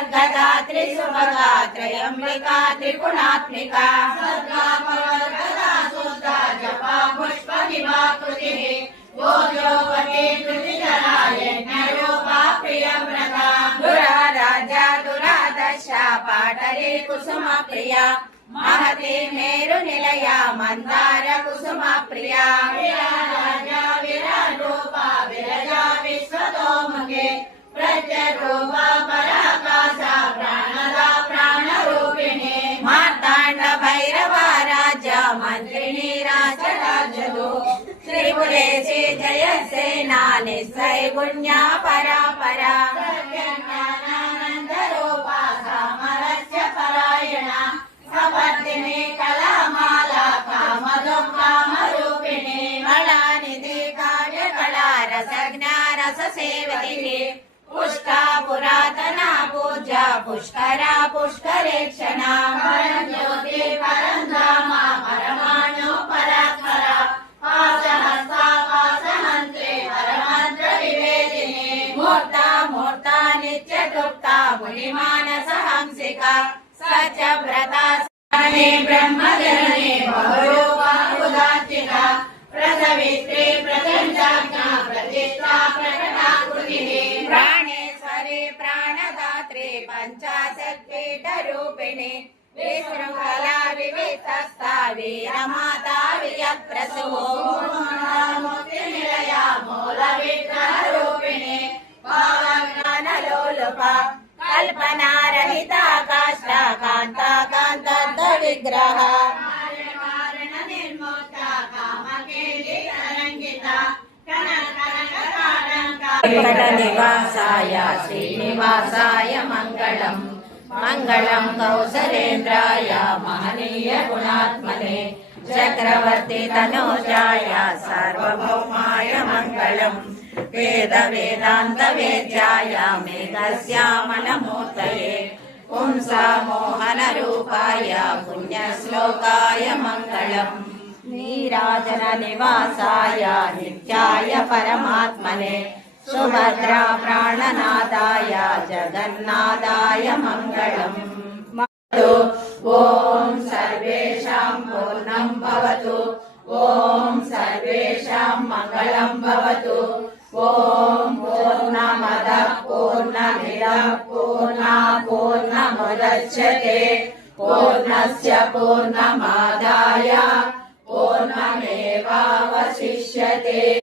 खड्गदात्री सुभगा त्रयंबिका त्रिगुणात्मिका सर्गापवर्गदा शुद्धा जपा पुष्प विभाकृतिः भोजोपति तुतिधरा यज्ञरूपा प्रियव्रता दुराराजा दुरादशा पाटली कुसुम प्रिया महती मेरु निलया मंदार कुसुम प्रिया विराजा विराजोपा विरजा विश्वतोमुखे प्रत्यरूपा पराकाशा प्राणदा प्राणरूपिणी मार्तांड भैरव राजा मंत्रिणी राजराजदो त्रिपुरेशी जय सेना निस्सै गुण्या परा परा सत्यज्ञानानन्दरूपा सामरस्य परायणा सपत्तिनी कलामाला कामदुःकामरूपिणी कलानिधि काव्य कला रसज्ञा रस सेवतिः पुष्टा पुरातना पूजा पुष्करा पुष्करेक्षणा परज्योति परन्धामा परमाणु परात्परा पाशहस्ता पाशहन्त्रे परमन्त्र विवेदिनी मूर्ता मूर्ता नित्यतृप्ता मुनिमानस हंसिका सच व्रता जननी ब्रह्मजननी बहुरूपा उदात्तिका प्रसवित्री प्रत्यञ्चाज्ञा प्रतिष्ठा प्रकटाकृतिः प्राणेश्वरी प्राणदात्री पंचाशत्पीठरूपिणी विशृङ्खला विविधस्था वीरमाता वियप्रसूः मुक्तिनिलया मूलविग्रहरूपिणी भावज्ञानलोलुपा कल्पना रहिता काष्ठा कान्ता कान्तद्ध विग्रह कारण निर्मुक्ता कामकेली तरङ्गिता कनकनकतारङ्का वेङ्कटनिवासाय श्रीनिवासाय मङ्गलम् मङ्गलं कौसलेन्द्राय महनीय गुणात्मने चक्रवर्ती तनूजाय सार्वभौमाय मङ्गलम् वेद वेदान्त वेद्याय मेघश्यामलमूर्तये पुंसा मोहन रूपाय पुण्यश्लोकाय मङ्गलम् नीराजन निवासाय नित्याय परमात्मने सुभद्रा प्राणनादाय जगन्नाथाय मङ्गलम् ॐ सर्वेषां पूर्णं भवतु ॐ सर्वेषां मङ्गलं भवतु ॐ पूर्णमदः पूर्णमिदं पूर्णमुदच्यते पूर्णस्य पूर्णमादाय पूर्णमेवावशिष्यते।